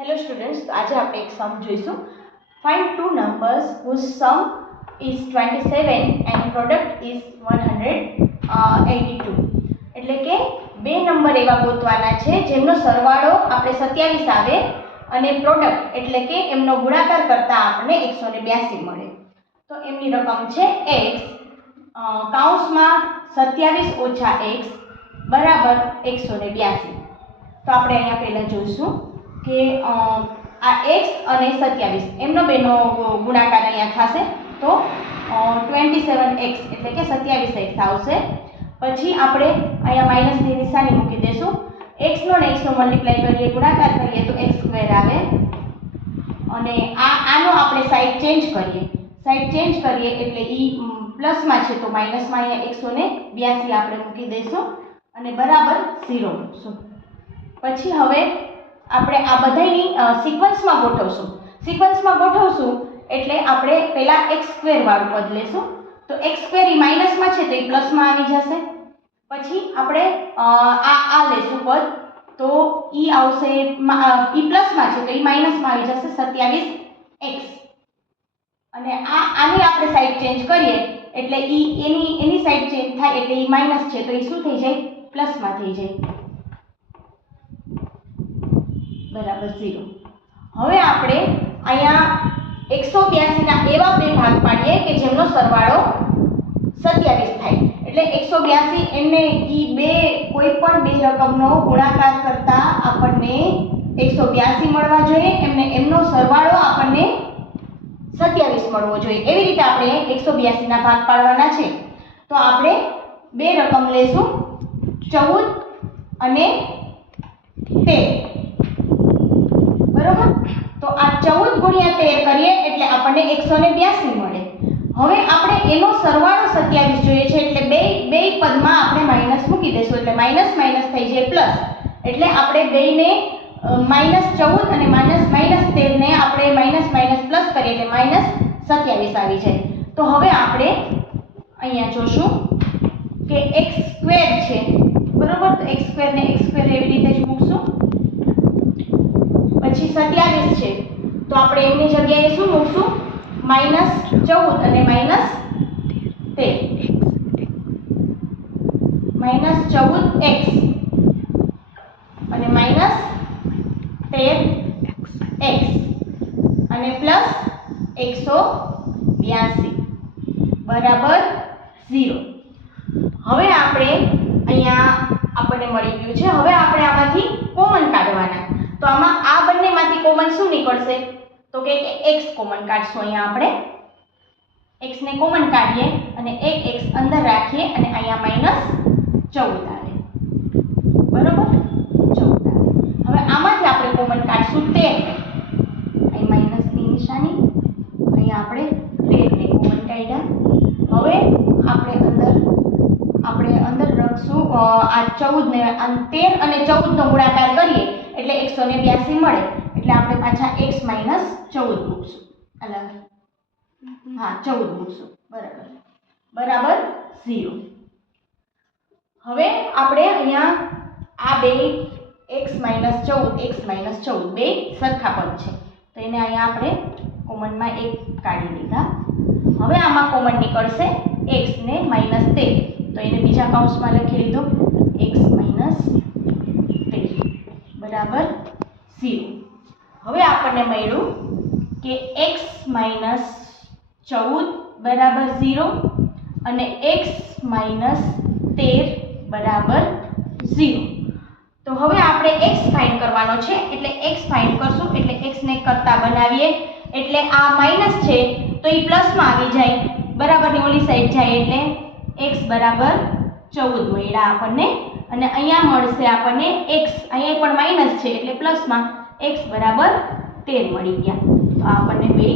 Hello students, તો આજે આપણે એક સમ જોઈશું. Find two numbers whose sum is 27 and product is 182. એટલે કે બે નંબર એવા ગોતવાના છે જેમનો સરવાળો આપણે 27 આવે અને પ્રોડક્ટ એટલે કે એમનો ગુણાકાર કરતા આપણને 182 મળે. તો એમની રકમ છે x કૌંસમાં 27 - x બરાબર 182. તો આપણે અહીંયા પહેલા જોઈશું કે આ x અને 27 એમનો બેનો ગુણાકાર અહીંયા થશે તો 27x એટલે કે 27x આવશે. પછી આપણે અહીંયા માઈનસની નિશાની મૂકી દેશું. x નો ને x નો મલ્ટીપ્લાય કરીએ ગુણાકાર કરીએ તો x² આવે અને આનો આપણે સાઈડ ચેન્જ કરીએ એટલે ઈ પ્લસમાં છે તો માઈનસમાં અહીંયા 182 આપણે મૂકી દઈશું અને બરાબર 0 મૂકશું. પછી હવે આપણે આ બધાની સિક્વન્સમાં ગોઠવશું એટલે આપણે પહેલા x² વાળું પદ લેશું. તો x² ઈ માઈનસમાં છે તો એ પ્લસમાં આવી જશે. પછી આપણે આ લેશું પદ તો ઈ આવશે ઈ પ્લસમાં છે તો ઈ માઈનસમાં આવી જશે 27x અને આની આપણે સાઈડ ચેન્જ કરીએ એટલે એની સાઈડ ચેન્જ થાય એટલે ઈ માઈનસ છે તો ઈ શું થઈ જાય પ્લસમાં થઈ જાય બરાબર 0. હવે આપણે અહીંયા 182 ના એવા બે ભાગ પાડીએ કે જેમનો સરવાળો 27 થાય. એટલે 182 એમને ઈ બે કોઈ પણ બે રકમનો ગુણાકાર કરતા આપણને 182 મળવા જોઈએ, એમનો સરવાળો આપણને 27 મળવો જોઈએ. એવી રીતે આપણે 182 ના ભાગ પાડવાના છે. તો આપણે બે રકમ લેશું 14 અને 13. બરોબર. તો આ 14 × 13 કરીએ એટલે આપણને 182 મળે. હવે આપણે એનો સરવાળો 27 જોઈએ છે એટલે બે પદમાં આપણે માઈનસ મૂકી દઈશું એટલે માઈનસ થઈ જાય પ્લસ. એટલે આપણે બેને -14 અને -13 ને આપણે માઈનસ પ્લસ કરીએ એટલે -27 આવી જાય. તો હવે આપણે અહીંયા જોશું કે x² છે બરોબર. તો x² ને x² એવી રીતે જ મૂકશું. પછી 27 છે તો આપણે એમની જગ્યાએ શું મૂકશું -14 અને -13 -14x અને -13x અને પ્લસ 182 બરાબર 0. હવે આપણે અહીંયા આપણને મળી ગયું છે. હવે આપણે આમાંથી કોમન કાઢવાના. તો આમાં આ બંનેમાંથી કોમન શું નીકળશે તો કે x કોમન કાઢશું. અહીંયા આપણે x ને કોમન કાઢીએ અને એક x અંદર રાખીએ અને અહીંયા -14 આવે બરોબર 14 આવે. હવે આમાંથી આપણે કોમન કાઢશું 13 ને અહીં માઈનસની નિશાની અહીંયા આપણે 13 ને કોમન કાઢ્યા. હવે આપણે અંદર રાખશું આ 14 ને 13 અને 14 નો ગુણાકાર કરીએ એટલે 182 મળે. એટલે આપણે પાછા x - 14 મૂકશું. હા 14 મૂકશું બરાબર 0. હવે આપણે અહીંયા આ બે x - 14 બે સરખા પદ છે તો એને અહીંયા આપણે કોમનમાં એક કાઢી લીધા. હવે આમાં કોમન નીકળશે x ને -13 તો એને બીજા કૌંસમાં લખી લીધો x - 13 બરાબર 0. હવે આપણને મળ્યું કે x - 14 બરાબર 0 અને x - 13 બરાબર 0. તો હવે આપણે x ફાઇન્ડ કરવાનો છે એટલે x ફાઇન્ડ કરશું એટલે x ને કરતા બનાવીએ એટલે આ માઈનસ છે તો એ પ્લસમાં આવી જાય બરાબરની ઓલી સાઈડ જાય એટલે x બરાબર 14 મળ્યા આપણને અને અહીંયા મળશે આપણને x અહીંયા પણ માઈનસ છે એટલે પ્લસમાં x બરાબર 13 મળી ગયા. તો આપણને બે